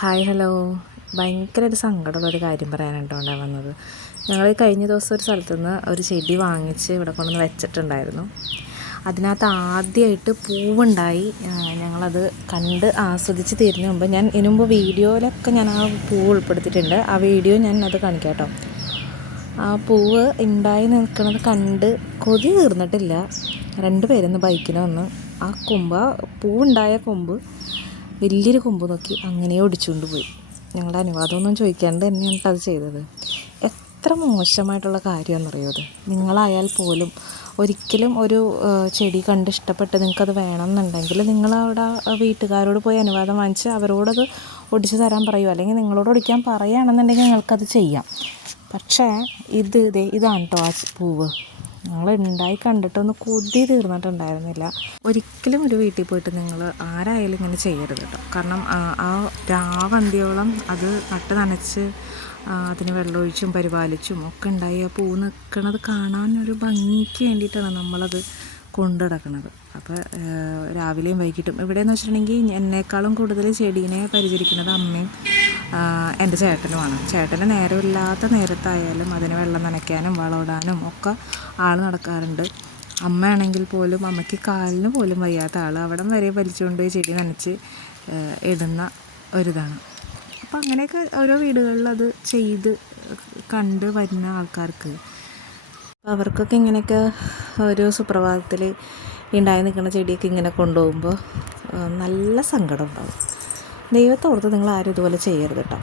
Hi hello. ഭയങ്കര ഒരു സങ്കടമുള്ളൊരു കാര്യം പറയാനായിട്ടാണ് വന്നത്. ഞങ്ങൾ കഴിഞ്ഞ ദിവസം ഒരു സ്ഥലത്തു നിന്ന് ഒരു ചെടി വാങ്ങിച്ച് ഇവിടെ കൊണ്ടുവന്ന് വെച്ചിട്ടുണ്ടായിരുന്നു. അതിനകത്ത് ആദ്യമായിട്ട് പൂവുണ്ടായി. ഞങ്ങളത് കണ്ട് ആസ്വദിച്ച് തീരുന്നതിന് മുമ്പ് ഇതിനു മുമ്പ് വീഡിയോയിലൊക്കെ ഞാൻ ആ പൂവ് ഉൾപ്പെടുത്തിയിട്ടുണ്ട്. ആ വീഡിയോ ഞാൻ അത് കാണിക്കാം കേട്ടോ. ആ പൂവ് ഉണ്ടായി നിൽക്കുന്നത് കണ്ട് കൊതി തീർന്നിട്ടില്ല. രണ്ടുപേരൊന്ന് ബൈക്കിന് വന്ന് ആ പൂവുണ്ടായ കൊമ്പ് വലിയൊരു കൊമ്പ് നോക്കി അങ്ങനെ ഒടിച്ചുകൊണ്ട് പോയി. ഞങ്ങളുടെ അനുവാദമൊന്നും ചോദിക്കാണ്ട് തന്നെയാണ് അത് ചെയ്തത്. എത്ര മോശമായിട്ടുള്ള കാര്യമാണെന്നറിയോ അത്. നിങ്ങളായാൽ പോലും ഒരിക്കലും ഒരു ചെടി കണ്ട് ഇഷ്ടപ്പെട്ട് നിങ്ങൾക്കത് വേണമെന്നുണ്ടെങ്കിൽ നിങ്ങളവിടെ വീട്ടുകാരോട് പോയി അനുവാദം വാങ്ങിച്ച് അവരോടത് ഒടിച്ച് തരാൻ പറയുമോ, അല്ലെങ്കിൽ നിങ്ങളോട് ഒടിക്കാൻ പറയുകയാണെന്നുണ്ടെങ്കിൽ നിങ്ങൾക്കത് ചെയ്യാം. പക്ഷേ ഇതാണ് കേട്ടോ ആ പൂവ്. ഞങ്ങൾ ഉണ്ടായി കണ്ടിട്ടൊന്ന് കൊതി തീർന്നിട്ടുണ്ടായിരുന്നില്ല. ഒരിക്കലും ഒരു വീട്ടിൽ പോയിട്ട് നിങ്ങൾ ആരായാലും ഇങ്ങനെ ചെയ്യരുത് കേട്ടോ. കാരണം ആ രാവന്തിയോളം അത് നട്ട് നനച്ച് അതിന് വെള്ളമൊഴിച്ചും പരിപാലിച്ചും ഒക്കെ ഉണ്ടായി ആ പൂ നിൽക്കുന്നത് കാണാനൊരു ഭംഗിക്ക് വേണ്ടിയിട്ടാണ് നമ്മളത് കൊണ്ടു നടക്കുന്നത്. അപ്പോൾ രാവിലെയും വൈകിട്ടും ഇവിടെയെന്ന് വെച്ചിട്ടുണ്ടെങ്കിൽ എന്നേക്കാളും കൂടുതൽ ചെടീനെ പരിചരിക്കുന്നത് അമ്മയും എൻ്റെ ചേട്ടനുമാണ്. ചേട്ടന് നേരമില്ലാത്ത നേരത്തായാലും അതിന് വെള്ളം നനയ്ക്കാനും വളമിടാനും ഒക്കെ ആൾ നടക്കാറുണ്ട്. അമ്മയാണെങ്കിൽ പോലും അമ്മയ്ക്ക് കാലിന് പോലും വയ്യാത്ത ആൾ അവിടം വരെ വലിച്ചുകൊണ്ട് ചെടി നനച്ച് ഇടുന്ന ഒരിതാണ്. അപ്പോൾ അങ്ങനെയൊക്കെ ഓരോ വീടുകളിൽ അത് ചെയ്ത് കണ്ട് വരുന്ന ആൾക്കാർക്ക് അവർക്കൊക്കെ ഇങ്ങനെയൊക്കെ ഒരു സുപ്രഭാതത്തിൽ ഉണ്ടായി നിൽക്കുന്ന ചെടിയൊക്കെ ഇങ്ങനെ കൊണ്ടുപോകുമ്പോൾ നല്ല സങ്കടം ഉണ്ടാകും. ദൈവത്തോർത്ത് നിങ്ങൾ ആരും ഇതുപോലെ ചെയ്യരുത് കേട്ടോ.